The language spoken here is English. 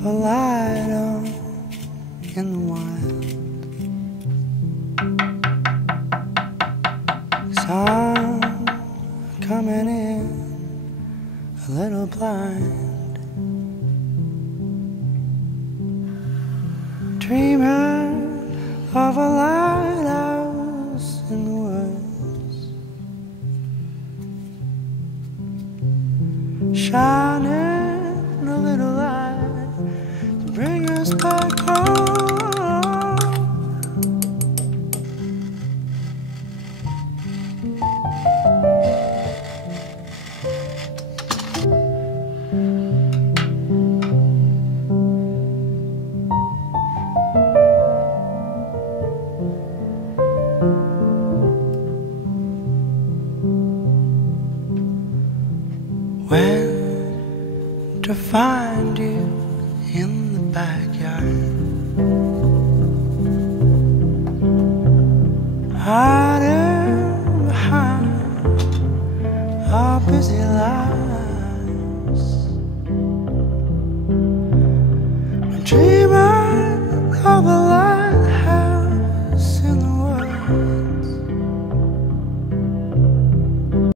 of a light on in the wild. 'Cause I'm coming in a little blind, dreaming of a lighthouse in the woods, shining a little light to bring us back home. When to find you in the backyard, hiding behind our busy lives.